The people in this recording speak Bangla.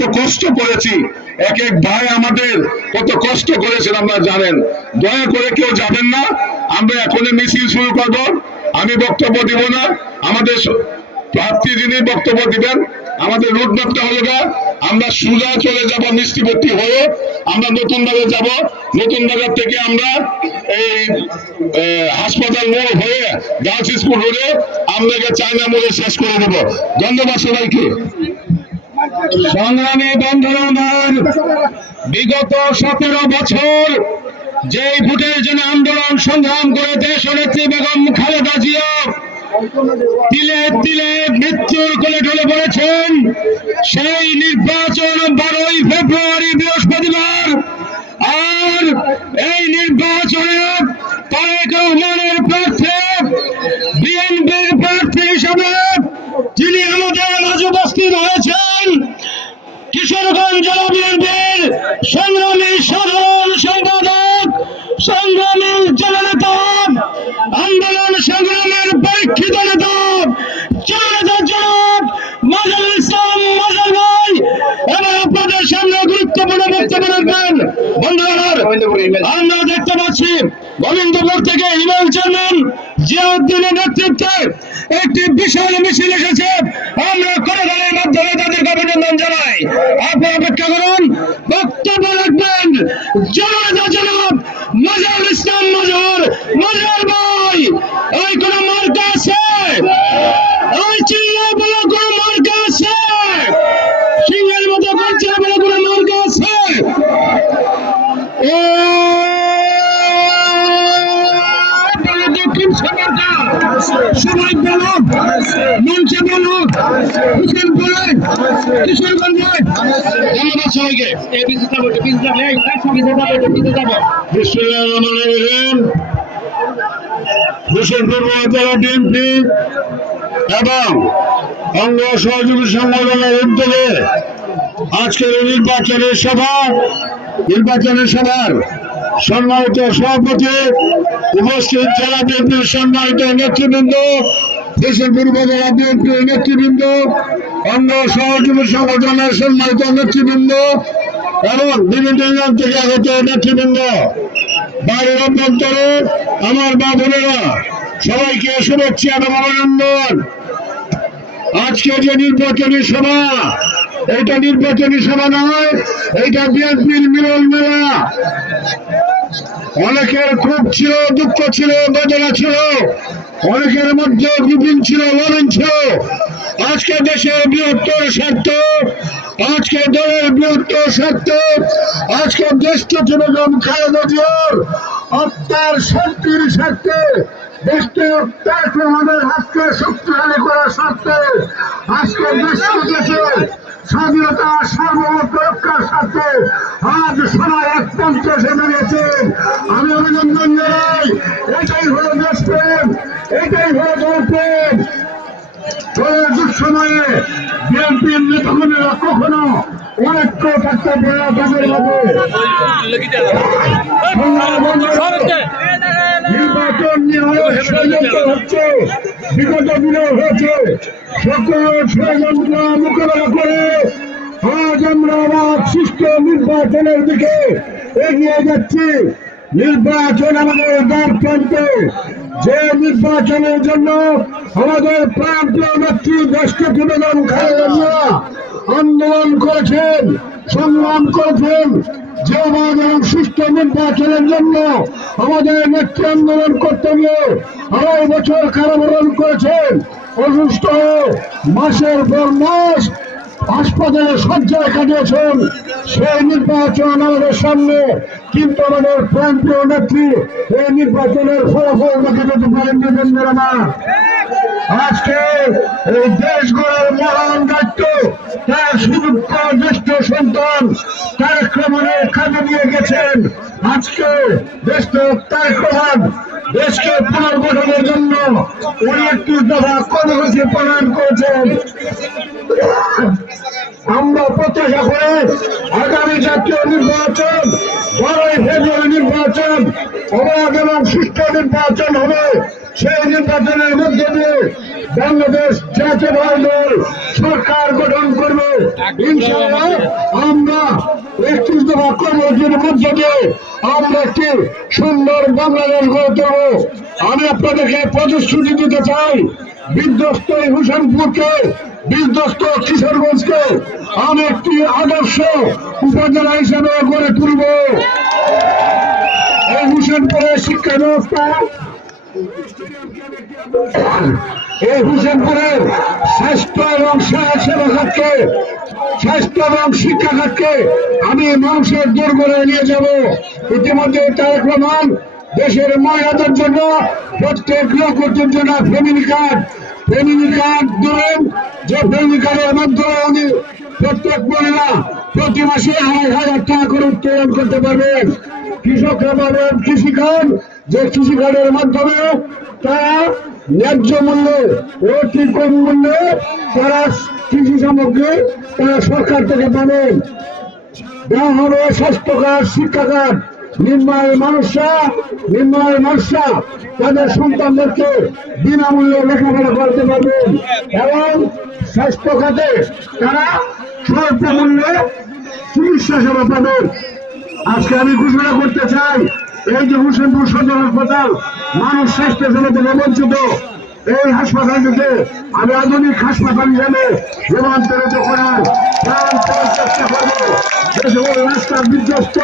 কত কষ্ট করেছি, এক এক ভাই আমাদের কত কষ্ট করেছেন আপনারা জানেন। দয়া করে কেউ যাবেন না, আমরা এখনই মিছিল শুরু করব। আমি বক্তব্য দিব না, আমাদের প্রার্থী যিনি বক্তব্য দিবেন। আমাদের রুট ম্যাপটা হলো গা, আমরা সোজা চলে যাব মিষ্টিপট্টি হয়ে, আমরা নতুন বাজার যাব, নতুন বাজার থেকে আমরা এই হাসপাতাল মোড় হয়ে গার্লস স্কুল রোডে আমরা চায়না মোড়ে শেষ করে দেব। ধন্যবাদ সবাইকে। সংগ্রামী বন্ধুগণ, বিগত 17 বছর যে ভোটের জন্য আন্দোলন সংগ্রাম করে দেশ নেত্রী বেগম খালেদা জিয়া তিলে তিলে মৃত্যুর কোলে ঢলে পড়েছেন, সেই নির্বাচন 12ই ফেব্রুয়ারি বৃহস্পতিবার। আর এই নির্বাচনে তারেক রহমানের প্রার্থী, বিএনপির প্রার্থী হিসাবে যিনি আমাদের মাঝে উপস্থিত হয়েছেন, কিশোরগঞ্জ জেলা বিএনপির সংগ্রামী সাধারণ সম্পাদক, সংগ্রামী জননেতা, আন্দোলন সংগ্রামের পরীক্ষিত নেতা জননেতা জনাব মাজহারুল ইসলাম মাজহার ভাই এবং আপনাদের সামনে গুরুত্বপূর্ণ বক্তব্য রাখবেন। বন্ধুরা, আমরা দেখতে পাচ্ছি গোবিন্দপুর থেকে ইমাম চেয়ারম্যান জিয়াউদ্দিনের নেতৃত্বে একটি বিশাল মিছিল এসেছে। আমরা করতালির মাধ্যমে তাদেরকে অভিনন্দন জানাই। আপনারা অপেক্ষা করুন, বক্তব্য রাখবেন জননেতা জনাব মাজহারুল ইসলাম মাজহার ভাই। এই কোন মার্কা আছে? এই চিল্লা বলে কোন মার্কা আছে? সিংহের মতো করছে বলে কোন মার্কা আছে? সবাই বলুন, মঞ্চে বলুন, হুসেন বলেন, কিশোরগঞ্জ বলেন। ধন্যবাদ সবাইকে। হোসেনপুর উপজেলা বিএনপি এবং অঙ্গ সহযোগী সংগঠনের উদ্যোগে আজকের নির্বাচনের সভার সম্মানিত সভাপতি, উপস্থিত জেলা বিএনপির সম্মানিত নেতৃবৃন্দ, হোসেনপুর উপজেলা বিএনপির নেতৃবৃন্দ, অঙ্গ সহযোগী সংগঠনের সম্মানিত নেতৃবৃন্দ এবং বিভিন্ন ইউনিয়ন থেকে আগত নেতৃবৃন্দ, বাড়ির অভ্যন্তরে আমার মা বোনেরা, সবাইকে শুভেচ্ছা এবং অভিনন্দন। আজকে যে নির্বাচনী সভা, এটা নির্বাচনী সভা নয়, এটা বিএনপির মিলন মেলা। অনেকের ক্ষোভ ছিল, দুঃখ ছিল, বেদনা ছিল, অনেকের মধ্যে বিপিন ছিল, লড়ন ছিল। আজকে দেশের বৃহত্তর স্বার্থ, আজকে দলের বৃহত্তর স্বার্থ, আজকে দেশকে বেগম খালেদা জিয়ার আত্মার শান্তির স্বার্থে, দেশকে তারেক রহমানের হাতকে শক্তিশালী করার স্বার্থে, আজকে দেশে স্বাধীনতা সার্বভৌমত্ব রক্ষার স্বার্থে আজ সবাই এক মঞ্চে এসে দাঁড়িয়েছেন। আমি অভিনন্দন জানাই। এটাই হলো দেশপ্রেম, এটাই হলো দলপ্রেম। দুঃসময়ে বিএনপির নেতাকর্মীরা কখনো অনেক থাকতে পারে তাদের মধ্যে নির্বাচন নিয়ে অনেক ষড়যন্ত্র হচ্ছে, বিগত দিনেও হয়েছে। সকল ষড়যন্ত্র মোকাবেলা করে আজ আমরা আবার সুষ্ঠু নির্বাচনের দিকে এগিয়ে যাচ্ছি। নির্বাচন আমাদের দ্বার প্রান্তে, যে নির্বাচনের জন্য আমাদের প্রান্তীয় নেত্রী দেশকে বেগম খালেদা জিয়া আন্দোলন করেছেন, সংগ্রাম করেছেন। যে আমাদের সুষ্ঠু নির্বাচনের জন্য আমাদের নেত্রী আন্দোলন করতে গিয়ে 2.5 বছর কারাবরণ করেছেন, অসুস্থ মাসের পর মাস হাসপাতালে শয্যায় কাটিয়েছেন। সেই নির্বাচন আমাদের সামনে, কিন্তু আমাদের প্রান্তীয় নেত্রী এই নির্বাচনের ফলাফল দেখে যেতে পারেন না। আজকে এই দেশ গড়ার মহান দায়িত্ব তার সুযোগ্য জ্যেষ্ঠ সন্তান তারেক রহমানের কাজে দিয়ে গেছেন। আজকে দেশ তারেক রহমান দেশকে পুনর্গঠনের জন্য 29 দফা কর্মসূচি প্রণয়ন করেছেন। আমরা প্রত্যাশা করে আগামী জাতীয় নির্বাচন 12ই ফেব্রুয়ারি নির্বাচন অবাধ এবং সুষ্ঠু নির্বাচন হবে। সেই নির্বাচনের মধ্যে দিয়ে বাংলাদেশ জাতীয়তাবাদী দল সরকার গঠন করবে। ইনশাআল্লাহ আমরা 31 দফা কর্মসূচির মধ্য দিয়ে আমরা একটি সুন্দর বাংলাদেশ গড়ে তুলব। আমি আপনাদেরকে প্রতিশ্রুতি দিতে চাই, বিধ্বস্ত হোসেনপুরকে, বিধ্বস্ত কিশোরগঞ্জকে আমি একটি আদর্শ উপজেলা হিসেবে গড়ে তুলব। এই হোসেনপুরের শিক্ষা ব্যবস্থা, এই হোসেনপুরের স্বাস্থ্য এবং সেবা খাতকে, স্বাস্থ্য এবং শিক্ষা খাতকে আমি মানুষের দূর করে নিয়ে যাব। ইতিমধ্যে তারেক রহমান দেশের মহিলাদের জন্য প্রত্যেক লোকের জন্য ফ্যামিলি কার্ড দেবেন, যে ফ্যামিলি কার্ডের মাধ্যমে আমি প্রত্যেক মহিলা প্রতি মাসে 2,500 টাকা করে উত্তোলন করতে পারবেন। কৃষকরা পাবেন কৃষি কার্ড, যে কৃষি কার্ডের মাধ্যমে তারা ন্যায্য মূল্যে, অতি কম মূল্যে তারা কৃষি সামগ্রী তারা সরকার থেকে পাবেন। দেওয়া হবে স্বাস্থ্য কার্ড, শিক্ষা কার্ড। নিম্নআয়ের মানুষরা তাদের সন্তানদেরকে বিনামূল্যে লেখাপড়া করতে পারবেন এবং স্বাস্থ্য খাতে তারা স্বল্প মূল্যে চিকিৎসা সেবা পাবেন। আজকে আমি ঘোষণা করতে চাই, এই যে হোসেনপুর সদর হাসপাতাল মানুষ স্বাস্থ্য সেবা থেকে বঞ্চিত, এই হাসপাতালটিকে আমি আধুনিক হাসপাতাল হিসেবে রূপান্তরিত করার চেষ্টা করবো। যে সকল রাস্তা বিধ্বস্ত